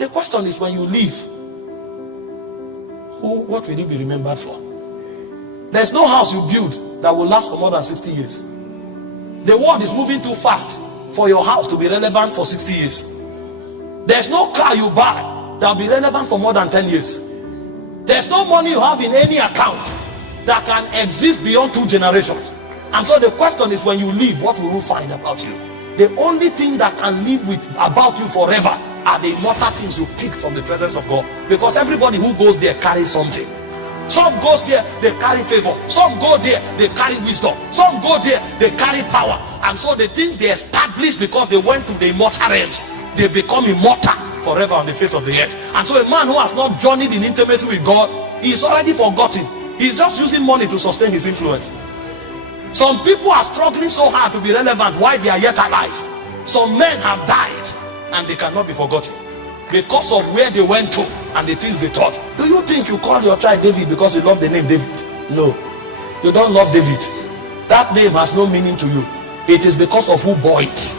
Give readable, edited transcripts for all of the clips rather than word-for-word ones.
The question is, when you leave, what will you be remembered for? There's no house you build that will last for more than 60 years. The world is moving too fast for your house to be relevant for 60 years. There's no car you buy that will be relevant for more than 10 years. There's no money you have in any account that can exist beyond 2 generations. And so the question is, when you leave, what will you find about you? The only thing that can live with about you forever are the immortal things you pick from the presence of God. Because everybody who goes there carries something. Some goes there, they carry favor. Some go there, they carry wisdom. Some go there, they carry power. And so the things they establish because they went to the immortal realms, they become immortal forever on the face of the earth. And so a man who has not journeyed in intimacy with God, he is already forgotten. He's just using money to sustain his influence. Some people are struggling so hard to be relevant while they are yet alive. Some men have died and they cannot be forgotten because of where they went to and the things they taught. Do you think you call your child David because you love the name David? No, you don't love David. That name has no meaning to you. It is because of who bore it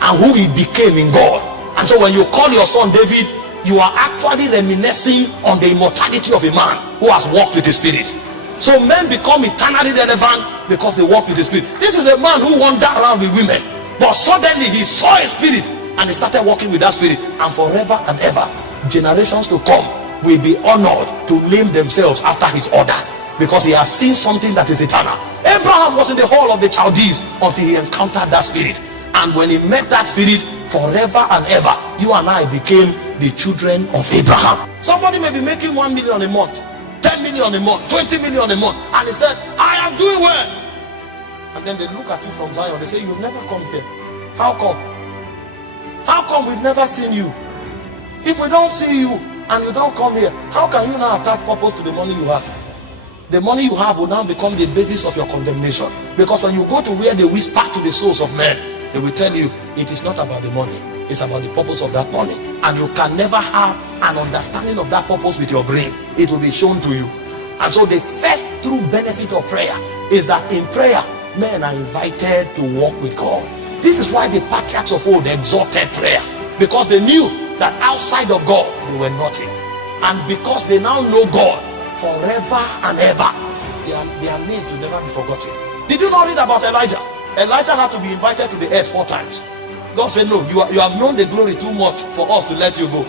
and who he became in God. And so when you call your son David, you are actually reminiscing on the immortality of a man who has walked with the Spirit. So men become eternally relevant because they walk with the Spirit. This is a man who wandered around with women, but suddenly he saw a spirit and he started walking with that spirit. And forever and ever, generations to come will be honored to name themselves after his order, because he has seen something that is eternal. Abraham was in the hall of the Chaldees until he encountered that spirit. And when he met that spirit, forever and ever, you and I became the children of Abraham. Somebody may be making 1 million a month, 10 million a month, 20 million a month, and he said, I am doing well. And then they look at you from Zion, they say, you've never come here. How come? How come we've never seen you? If we don't see you and you don't come here, how can you now attach purpose to the money you have? The money you have will now become the basis of your condemnation. Because when you go to where they whisper to the souls of men, they will tell you it is not about the money, it's about the purpose of that money. And you can never have an understanding of that purpose with your brain. It will be shown to you. And so the first true benefit of prayer is that in prayer, men are invited to walk with God. This is why the patriarchs of old exalted prayer, because they knew that outside of God they were nothing. And because they now know God forever and ever, their names will never be forgotten. Did you not read about Elijah? Elijah had to be invited to the earth 4 times. God said, no, you have known the glory too much for us to let you go.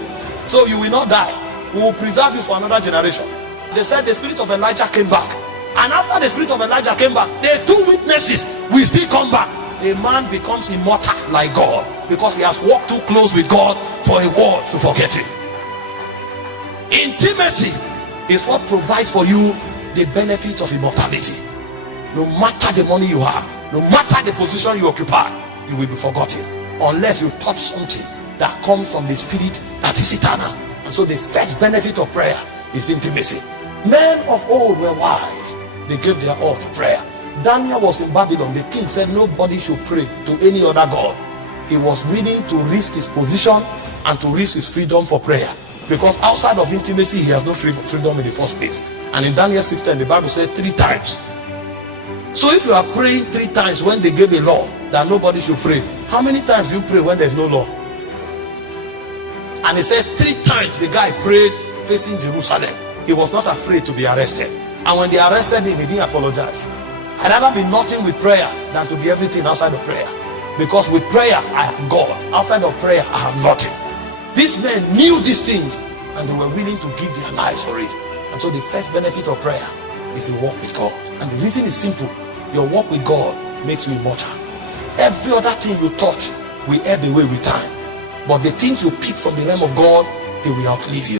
So you will not die. We will preserve you for another generation. They said the spirit of Elijah came back. And after the spirit of Elijah came back, the 2 witnesses will still come back. A man becomes immortal like God because he has walked too close with God for a world to forget him. Intimacy is what provides for you the benefits of immortality. No matter the money you have, no matter the position you occupy, you will be forgotten unless you touch something that comes from the spirit that is eternal. And so the first benefit of prayer is intimacy. Men of old were wise. They gave their all to prayer. Daniel was in Babylon. The king said nobody should pray to any other god. He was willing to risk his position and to risk his freedom for prayer, because outside of intimacy he has no freedom in the first place. And in Daniel 6:10 the Bible said 3 times. So if you are praying 3 times when they gave a law that nobody should pray, how many times do you pray when there's no law? And he said 3 times the guy prayed facing Jerusalem. He was not afraid to be arrested. And when they arrested him, he didn't apologize. I'd rather be nothing with prayer than to be everything outside of prayer. Because with prayer I have God, outside of prayer I have nothing. These men knew these things and they were willing to give their lives for it. And so the first benefit of prayer is a walk with God. And the reason is simple. Your walk with God makes you immortal. Every other thing you touch will ebb away with time, but the things you pick from the realm of God, they will outlive you.